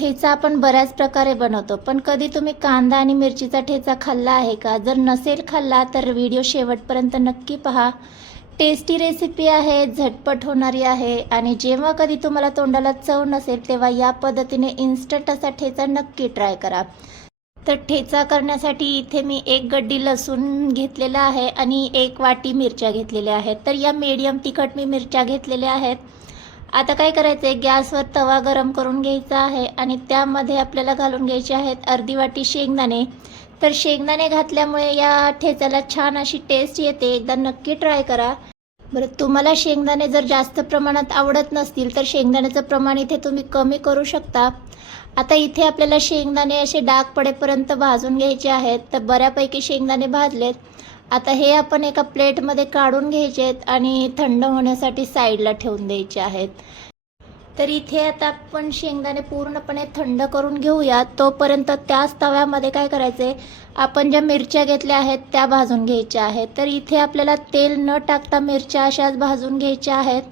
ठेचा आपण बऱ्याच प्रकारे बनवतो, पण कधी तुम्ही कांदा आणि मिरचीचा ठेचा खाल्ला आहे का? जर नसेल खाल्ला तर व्हिडिओ शेवटपर्यंत नक्की पहा. टेस्टी रेसिपी आहे, झटपट होणारी आहे आणि जेव्हा कधी तुम्हाला तोंडाला चव नसेल तेव्हा या पद्धतीने इन्स्टंट असा ठेचा नक्की ट्राय करा. तर ठेचा करण्यासाठी इथे मी 1 गड्डी लसूण घेतलेला आहे आणि 1 वाटी मिरच्या घेतलेल्या आहेत. तर या मीडियम तिखट मी मिरच्या घेतलेल्या आहेत. आता काय करायचं आहे, गॅसवर तवा गरम करून घ्यायचा आहे आणि त्यामध्ये आपल्याला घालून घ्यायचे आहेत अर्धी वाटी शेंगदाणे. तर शेंगदाणे घातल्यामुळे या ठेच्याला छान अशी टेस्ट येते, एकदा नक्की ट्राय करा. बरं, तुम्हाला शेंगदाणे जर जास्त प्रमाणात आवडत नसतील तर शेंगदाण्याचं प्रमाण इथे तुम्ही कमी करू शकता. आता इथे आपल्याला शेंगदाणे असे डाग पडेपर्यंत भाजून घ्यायचे आहेत. तर बऱ्यापैकी शेंगदाणे भाजलेत. आता हे आपण एका प्लेटमध्ये काढून घ्यायचे आहेत आणि थंड होण्यासाठी साईडला ठेवून द्यायचे आहेत. तर इथे आता आपण शेंगदाणे पूर्णपणे थंड करून घेऊया. तोपर्यंत त्याच तव्यामध्ये काय करायचं आहे, आपण ज्या मिरच्या घेतल्या आहेत त्या भाजून घ्यायच्या आहेत. तर इथे आपल्याला तेल न टाकता मिरच्या अशाच भाजून घ्यायच्या आहेत.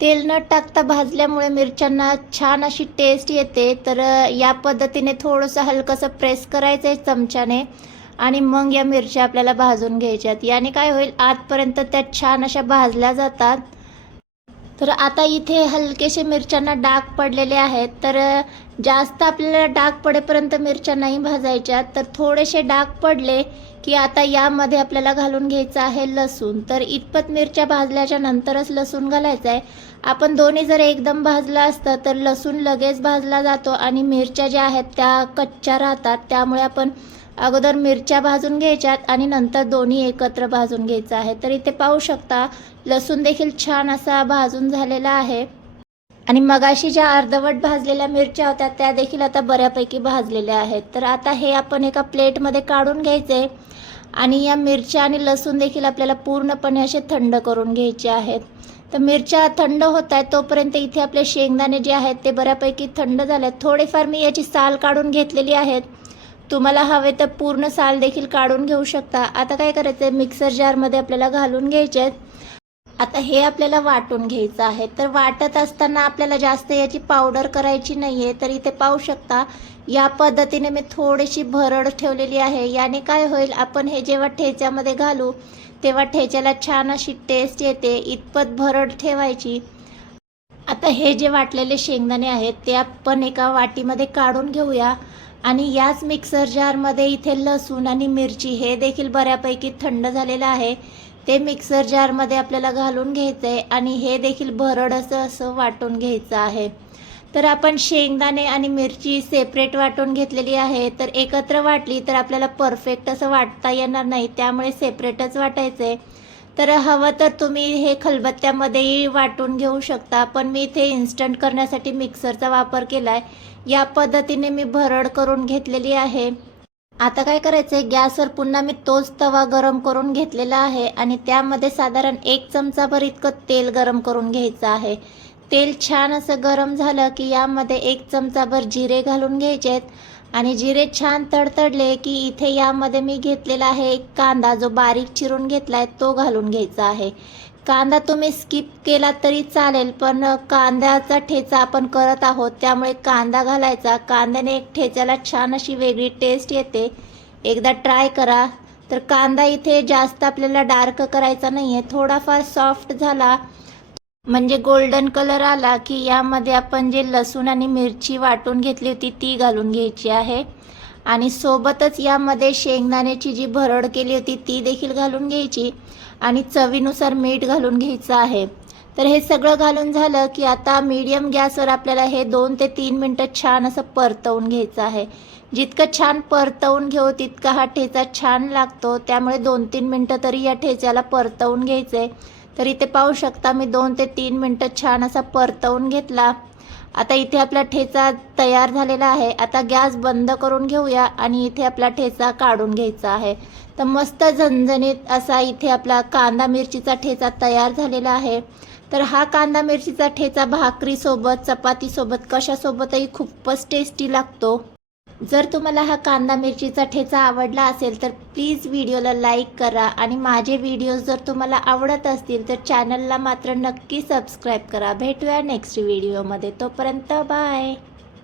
तेल न टाकता भाजल्यामुळे मिरच्यांना छान अशी टेस्ट येते. तर या पद्धतीने थोडंसं हलकंसं प्रेस करायचं आहे चमच्याने आणि मग या मिरच्या आपल्याला भाजून घ्यायच्यात. याने काय होईल, आतपर्यंत त्या छान अशा भाजल्या जातात. तर आता इथे हलकेसे मिरच्यांना डाग पडलेले आहेत. तर जास्त आपल्याला डाग पडेपर्यंत मिरच्या नाही भाजायच्या. तर थोडेसे डाग पडले की आता यामध्ये आपल्याला घालून घ्यायचं आहे लसूण. तर इतपत मिरच्या भाजल्याच्या नंतरच लसूण घालायचं आहे. आपण दोन्ही जर एकदम भाजलं असतं तर लसूण लगेच भाजला जातो आणि मिरच्या ज्या आहेत त्या कच्च्या राहतात. त्यामुळे आपण अगोदर मिरच्या भाजून घ्यायच्यात आणि नंतर दोन्ही एकत्र भाजून घ्यायचं आहे. तर इथे पाहू शकता लसूण देखील छान असा भाजून झालेला आहे आणि मगाशी ज्या अर्धवट भाजलेल्या मिरच्या होत्या त्या देखील आता बऱ्यापैकी भाजलेल्या आहेत. तर आता हे आपण एका प्लेटमध्ये काढून घ्यायचे आणि या मिरच्या आणि लसूण देखील आपल्याला पूर्णपणे असे थंड करून घ्यायचे आहेत. तर मिरच्या थंड होत आहेत तोपर्यंत इथे आपले शेंगदाणे जे आहेत ते बऱ्यापैकी थंड झाले आहेत. थोडेफार मी याची साल काढून घेतलेली आहेत. तुम्हाला हवे तर पूर्ण साल देखील काढून घेऊ शकता. आता काय करायचं आहे, मिक्सर जारमध्ये आपल्याला घालून घ्यायचे आहेत. आता हे आपल्याला वाटून घ्यायचं आहे. तर वाटत असताना आपल्याला जास्त याची पावडर करायची नाही आहे. तर इथे पाहू शकता या पद्धतीने मी थोडीशी भरड ठेवलेली आहे. याने काय होईल, आपण हे जेव्हा ठेच्यामध्ये घालू तेव्हा ठेच्याला छान अशी टेस्ट येते. इतपत भरड ठेवायची. आता हे जे वाटलेले शेंगदाणे आहेत ते आपण एका वाटीमध्ये काढून घेऊया आणि याच मिक्सर जारमध्ये इथे लसूण आणि मिरची हे देखील बऱ्यापैकी थंड झालेलं आहे. ते मिक्सर जारमध्ये आपल्याला घालून घ्यायचं आहे आणि हे देखील भरड असं वाटून घ्यायचं आहे. तर आपण शेंगदाणे आणि मिरची सेपरेट वाटून घेतलेली आहे. तर एकत्र वाटली तर आपल्याला परफेक्ट असं वाटता येणार नाही, त्यामुळे सेपरेटच वाटायचं आहे. तर हवं तर तुम्ही हे खलबत्त्यामध्येही वाटून घेऊ शकता, पण मी इथे इन्स्टंट करण्यासाठी मिक्सरचा वापर केला आहे. या पद्धतीने मी भरड करून घेतलेली आहे. आता काय करायचं आहे, गॅसवर पुन्हा मी तोच तवा गरम करून घेतलेला आहे आणि त्यामध्ये साधारण 1 चमचाभर इतकं तेल गरम करून घ्यायचं आहे. तेल छान असं गरम झालं की यामध्ये 1 चमचाभर जिरे घालून घ्यायचे आहेत आणि जिरे छान तडतडले की इथे यामध्ये मी घेतलेला आहे एक कांदा, जो बारीक चिरून घेतला आहे तो घालून घ्यायचा आहे. कांदा तुम्ही स्किप केला तरी चालेल, पण कांद्याचा ठेचा आपण करत आहोत त्यामुळे कांदा घालायचा. कांद्याने एक ठेच्याला छान अशी वेगळी टेस्ट येते. एकदा ट्राय करा. तर कांदा इथे जास्त आपल्याला डार्क करायचा नाही आहे. थोडाफार सॉफ्ट झाला म्हणजे गोल्डन कलर आला की यामध्ये आपण जे लसूण आणि मिरची वाटून घेतली होती ती घालून घ्यायची आहे आणि सोबतच यामध्ये शेंगदाण्याची जी भरड केली होती ती देखील घालून घ्यायची आणि चवीनुसार मीठ घालून घ्यायचं आहे. तर हे सगळं घालून झालं की आता मीडियम गॅसवर आपल्याला हे 2 ते 3 मिनटं छान असं परतवून घ्यायचं आहे. जितकं छान परतवून घेऊ तितका हा ठेचा छान लागतो. त्यामुळे 2-3 मिनटं तरी या ठेच्याला परतवून घ्यायचं आहे. तर इथे पाहू शकता मी 2 ते 3 मिनटं छान असा परतवून घेतला. आता इथे आपला ठेचा तयार झालेला आहे. आता गॅस बंद करून घेऊया आणि इथे आपला ठेचा काढून घ्यायचा आहे. तर मस्त झणझणीत असा इथे आपला कांदा मिरचीचा ठेचा तयार झालेला आहे. तर हा कांदा मिरचीचा ठेचा भाकरीसोबत, चपातीसोबत, कशासोबतही खूपच टेस्टी लागतो. जर तुम्हाला हा कांदा मिरचीचा ठेचा आवडला असेल तर प्लीज व्हिडिओला लाईक करा आणि माझे व्हिडिओज जर तुम्हाला आवडत असतील तर चॅनलला मात्र नक्की सबस्क्राईब करा. भेटूया नेक्स्ट व्हिडिओमध्ये. तोपर्यंत बाय.